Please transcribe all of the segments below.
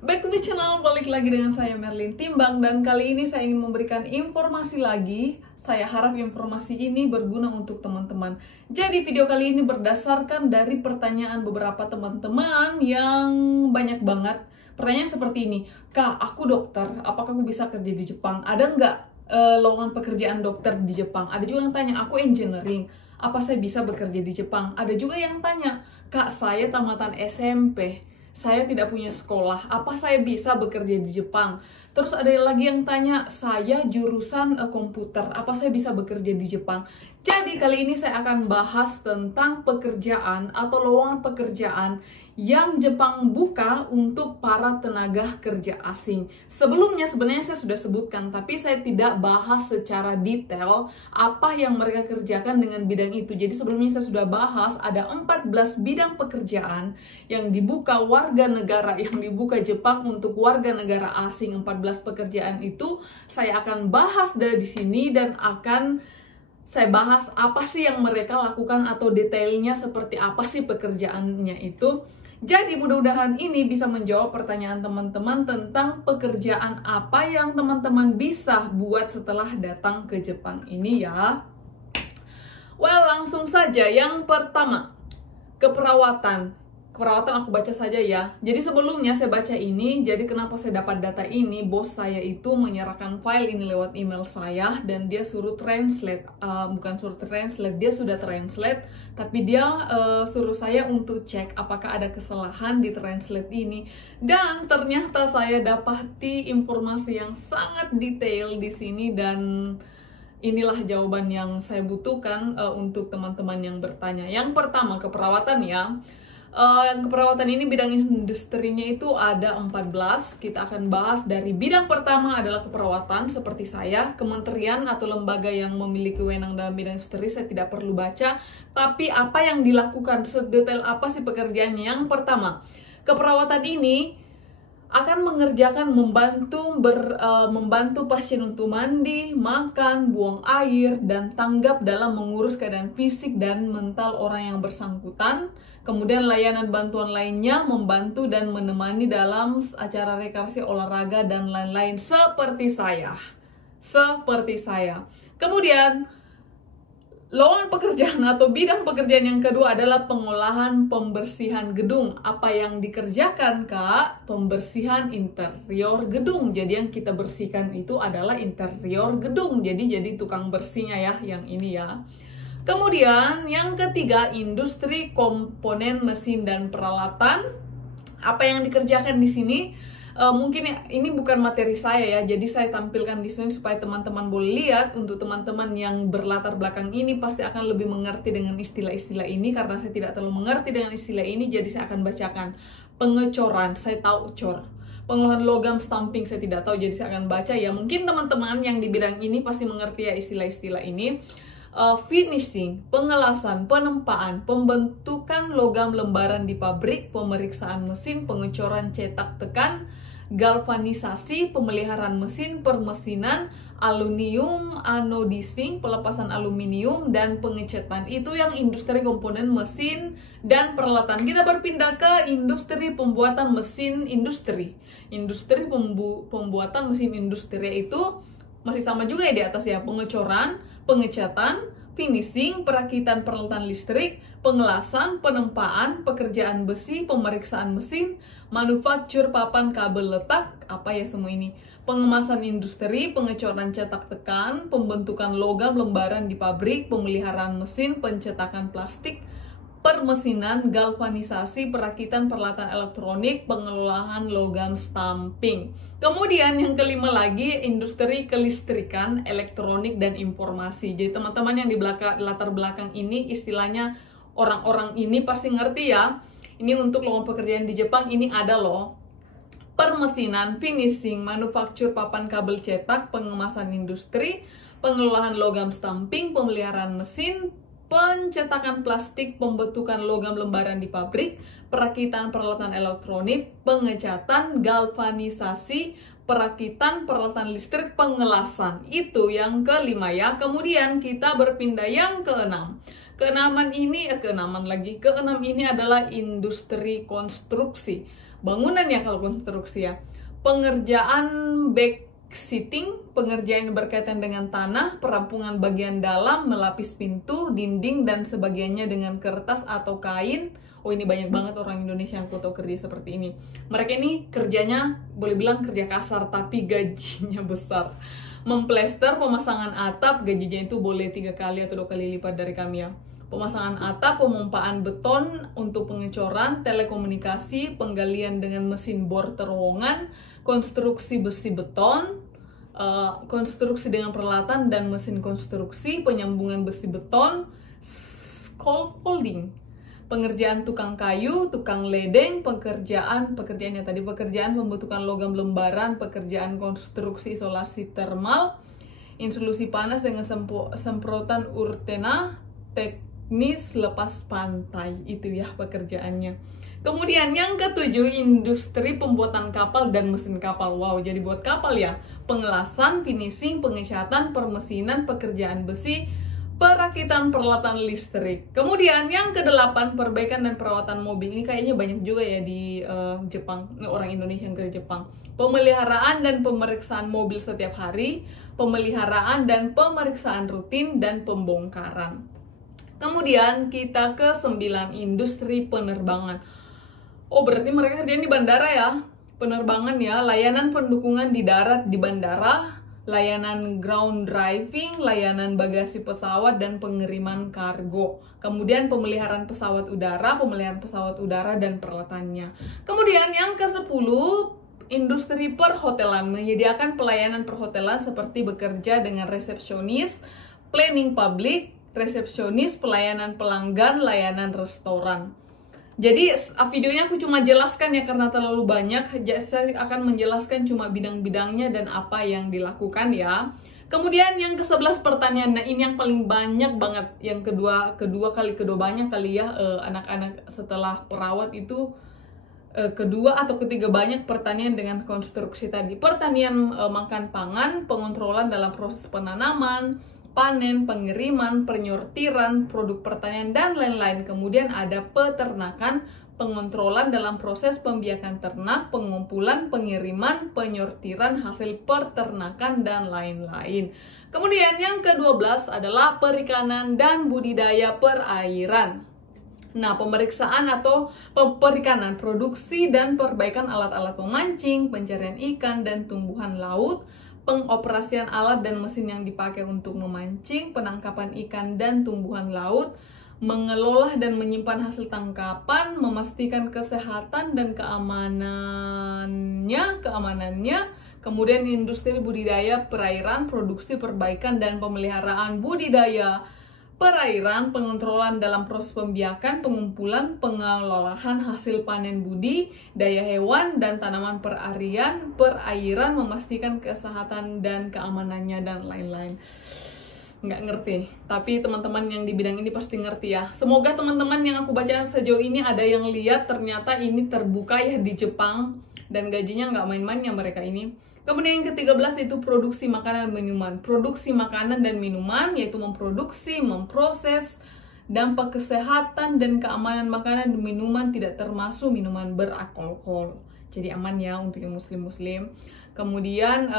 Back to the channel, balik lagi dengan saya Merlin Timbang. Dan kali ini saya ingin memberikan informasi lagi. Saya harap informasi ini berguna untuk teman-teman. Jadi video kali ini berdasarkan dari pertanyaan beberapa teman-teman yang banyak banget. Pertanyaan seperti ini, Kak, aku dokter, apakah aku bisa kerja di Jepang? Ada nggak lowongan pekerjaan dokter di Jepang? Ada juga yang tanya, aku engineering, apa saya bisa bekerja di Jepang? Ada juga yang tanya, Kak, saya tamatan SMP, saya tidak punya sekolah, apa saya bisa bekerja di Jepang? Terus ada lagi yang tanya, saya jurusan komputer, apa saya bisa bekerja di Jepang? Jadi kali ini saya akan bahas tentang pekerjaan atau lowongan pekerjaan yang Jepang buka untuk para tenaga kerja asing. Sebelumnya sebenarnya saya sudah sebutkan, tapi saya tidak bahas secara detail apa yang mereka kerjakan dengan bidang itu. Jadi sebelumnya saya sudah bahas ada 14 bidang pekerjaan yang dibuka warga negara, yang dibuka Jepang untuk warga negara asing. 14 pekerjaan itu saya akan bahas dari sini dan akan saya bahas apa sih yang mereka lakukan atau detailnya seperti apa sih pekerjaannya itu. Jadi mudah-mudahan ini bisa menjawab pertanyaan teman-teman tentang pekerjaan apa yang teman-teman bisa buat setelah datang ke Jepang ini ya. Well, langsung saja. Yang pertama, keperawatan. Keperawatan aku baca saja ya. Jadi sebelumnya saya baca ini, jadi kenapa saya dapat data ini? Bos saya itu menyerahkan file ini lewat email saya dan dia suruh translate, bukan suruh translate, dia sudah translate, tapi dia suruh saya untuk cek apakah ada kesalahan di translate ini. Dan ternyata saya dapati informasi yang sangat detail di sini dan inilah jawaban yang saya butuhkan untuk teman-teman yang bertanya. Yang pertama, keperawatan ya. Keperawatan ini bidang industrinya itu ada 14. Kita akan bahas dari bidang pertama adalah keperawatan seperti saya. Kementerian atau lembaga yang memiliki wewenang dalam bidang industri saya tidak perlu baca. Tapi apa yang dilakukan, sedetail apa sih pekerjaannya? Yang pertama, keperawatan ini akan mengerjakan membantu pasien untuk mandi, makan, buang air, dan tanggap dalam mengurus keadaan fisik dan mental orang yang bersangkutan. Kemudian layanan bantuan lainnya membantu dan menemani dalam acara rekreasi, olahraga, dan lain-lain seperti saya. Kemudian lowongan pekerjaan atau bidang pekerjaan yang kedua adalah pengolahan pembersihan gedung. Apa yang dikerjakan, Kak? Pembersihan interior gedung. Jadi yang kita bersihkan itu adalah interior gedung. Jadi tukang bersihnya ya, yang ini ya. Kemudian yang ketiga, industri komponen mesin dan peralatan. Apa yang dikerjakan di sini? Mungkin ini bukan materi saya ya, jadi saya tampilkan di sini supaya teman-teman boleh lihat. Untuk teman-teman yang berlatar belakang ini pasti akan lebih mengerti dengan istilah-istilah ini, karena saya tidak terlalu mengerti dengan istilah ini, jadi saya akan bacakan. Pengecoran, saya tahu cor. Pengolahan logam stamping saya tidak tahu, jadi saya akan baca ya. Mungkin teman-teman yang di bidang ini pasti mengerti ya istilah-istilah ini. Finishing, pengelasan, penempaan, pembentukan logam lembaran di pabrik, pemeriksaan mesin, pengecoran cetak tekan, galvanisasi, pemeliharaan mesin, permesinan, aluminium, anodising, pelepasan aluminium, dan pengecatan. Itu yang industri komponen mesin dan peralatan. Kita berpindah ke industri pembuatan mesin industri. Industri pembuatan mesin industri itu masih sama juga ya di atas ya, pengecoran, pengecatan, finishing, perakitan peralatan listrik, pengelasan, penempaan, pekerjaan besi, pemeriksaan mesin, manufaktur papan kabel letak, apa ya semua ini, pengemasan industri, pengecoran cetak tekan, pembentukan logam lembaran di pabrik, pemeliharaan mesin, pencetakan plastik, permesinan, galvanisasi, perakitan peralatan elektronik, pengelolaan logam stamping. Kemudian yang kelima lagi, industri kelistrikan, elektronik, dan informasi. Jadi teman-teman yang di latar belakang ini istilahnya orang-orang ini pasti ngerti ya. Ini untuk lowongan pekerjaan di Jepang ini ada loh. Permesinan, finishing, manufaktur papan kabel cetak, pengemasan industri, pengelolaan logam stamping, pemeliharaan mesin, pencetakan plastik, pembentukan logam lembaran di pabrik, perakitan peralatan elektronik, pengecatan, galvanisasi, perakitan peralatan listrik, pengelasan. Itu yang kelima ya. Kemudian kita berpindah yang keenam. Keenam ini adalah industri konstruksi. bangunan ya kalau konstruksi ya. Pengerjaan backseating, pengerjaan yang berkaitan dengan tanah, perampungan bagian dalam, melapis pintu, dinding, dan sebagiannya dengan kertas atau kain. Oh, ini banyak banget orang Indonesia yang foto kerja seperti ini. Mereka ini kerjanya, boleh bilang kerja kasar, tapi gajinya besar. Memplester, pemasangan atap, gajinya itu boleh 3 kali atau 2 kali lipat dari kami ya. Pemasangan atap, pemompaan beton untuk pengecoran, telekomunikasi, penggalian dengan mesin bor terowongan, konstruksi besi beton, konstruksi dengan peralatan dan mesin konstruksi, penyambungan besi beton, scaffolding, pengerjaan tukang kayu, tukang ledeng, pekerjaannya tadi pekerjaan pembentukan logam lembaran, pekerjaan konstruksi isolasi termal, insolusi panas dengan semprotan urtena, teknis lepas pantai, itu ya pekerjaannya. Kemudian yang ketujuh, industri pembuatan kapal dan mesin kapal. Wow, jadi buat kapal ya. Pengelasan, finishing, pengecatan, permesinan, pekerjaan besi, perakitan peralatan listrik. Kemudian yang kedelapan, perbaikan dan perawatan mobil. Ini kayaknya banyak juga ya di Jepang, orang Indonesia yang ke Jepang. Pemeliharaan dan pemeriksaan mobil setiap hari, pemeliharaan dan pemeriksaan rutin, dan pembongkaran. Kemudian kita ke 9, industri penerbangan. Oh, berarti mereka kerjaan di bandara ya. Penerbangan ya, layanan pendukungan di darat di bandara, layanan ground driving, layanan bagasi pesawat, dan pengiriman kargo. Kemudian pemeliharaan pesawat udara dan peralatannya. Kemudian yang ke-10, industri perhotelan, menyediakan pelayanan perhotelan seperti bekerja dengan resepsionis, planning public, resepsionis, pelayanan pelanggan, layanan restoran. Jadi videonya aku cuma jelaskan ya karena terlalu banyak. Saya akan menjelaskan cuma bidang-bidangnya dan apa yang dilakukan ya. Kemudian yang ke-11 pertanyaan. Nah, ini yang paling banyak banget. Yang kedua banyak kali ya anak-anak setelah perawat itu kedua atau ketiga banyak pertanian dengan konstruksi tadi. Pertanian makan pangan, pengontrolan dalam proses penanaman, panen, pengiriman, penyortiran, produk pertanian, dan lain-lain. Kemudian ada peternakan, pengontrolan dalam proses pembiakan ternak, pengumpulan, pengiriman, penyortiran hasil peternakan, dan lain-lain. Kemudian yang ke-12 adalah perikanan dan budidaya perairan. Nah, pemeriksaan atau perikanan, produksi dan perbaikan alat-alat memancing, pencarian ikan dan tumbuhan laut, pengoperasian alat dan mesin yang dipakai untuk memancing, penangkapan ikan dan tumbuhan laut, mengelola dan menyimpan hasil tangkapan, memastikan kesehatan dan keamanannya, kemudian industri budidaya perairan, produksi, perbaikan dan pemeliharaan budidaya perairan, pengontrolan dalam proses pembiakan, pengumpulan, pengelolaan hasil panen budi, daya hewan, dan tanaman perairan, memastikan kesehatan dan keamanannya, dan lain-lain. Nggak ngerti, tapi teman-teman yang di bidang ini pasti ngerti ya. Semoga teman-teman yang aku baca sejauh ini ada yang lihat ternyata ini terbuka ya di Jepang, dan gajinya nggak main-main ya mereka ini. Kemudian yang ke-13 itu produksi makanan dan minuman. Produksi makanan dan minuman yaitu memproduksi, memproses, dampak kesehatan dan keamanan makanan dan minuman tidak termasuk minuman beralkohol. Jadi aman ya untuk yang muslim-muslim. Kemudian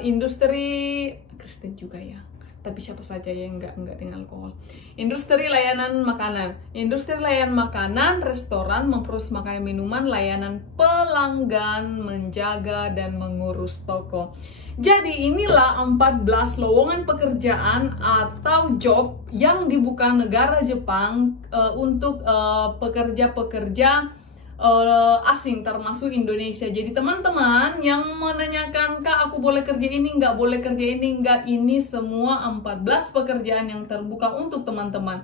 industri Kristen juga ya. Tapi siapa saja yang nggak dengan alkohol. Industri layanan makanan. Industri layanan makanan, restoran, memproses makanan minuman, layanan pelanggan, menjaga dan mengurus toko. Jadi inilah 14 lowongan pekerjaan atau job yang dibuka negara Jepang untuk pekerja-pekerja asing termasuk Indonesia. Jadi teman-teman yang menanyakan, Kak aku boleh kerja ini, nggak boleh kerja ini, nggak, ini semua 14 pekerjaan yang terbuka untuk teman-teman.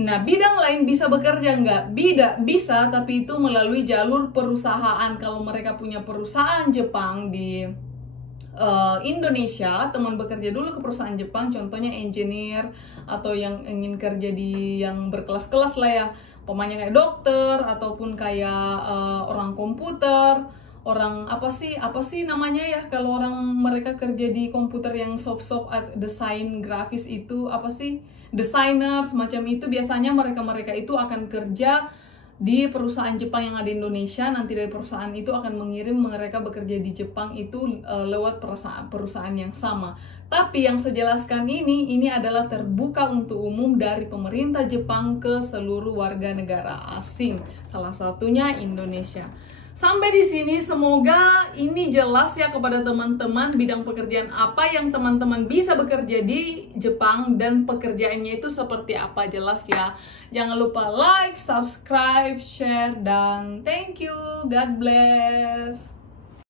Nah, bidang lain bisa bekerja nggak? Bisa, tapi itu melalui jalur perusahaan. Kalau mereka punya perusahaan Jepang di Indonesia, teman bekerja dulu ke perusahaan Jepang, contohnya engineer atau yang ingin kerja di yang berkelas-kelas lah ya. Pemainnya kayak dokter ataupun kayak orang komputer, orang apa sih namanya ya kalau orang mereka kerja di komputer yang soft desain grafis itu apa sih, desainer semacam itu, biasanya mereka itu akan kerja di perusahaan Jepang yang ada di Indonesia. Nanti dari perusahaan itu akan mengirim mereka bekerja di Jepang itu lewat perusahaan yang sama. Tapi yang saya jelaskan ini adalah terbuka untuk umum dari pemerintah Jepang ke seluruh warga negara asing, salah satunya Indonesia. Sampai di sini semoga ini jelas ya kepada teman-teman bidang pekerjaan apa yang teman-teman bisa bekerja di Jepang dan pekerjaannya itu seperti apa, jelas ya. Jangan lupa like, subscribe, share, dan thank you. God bless.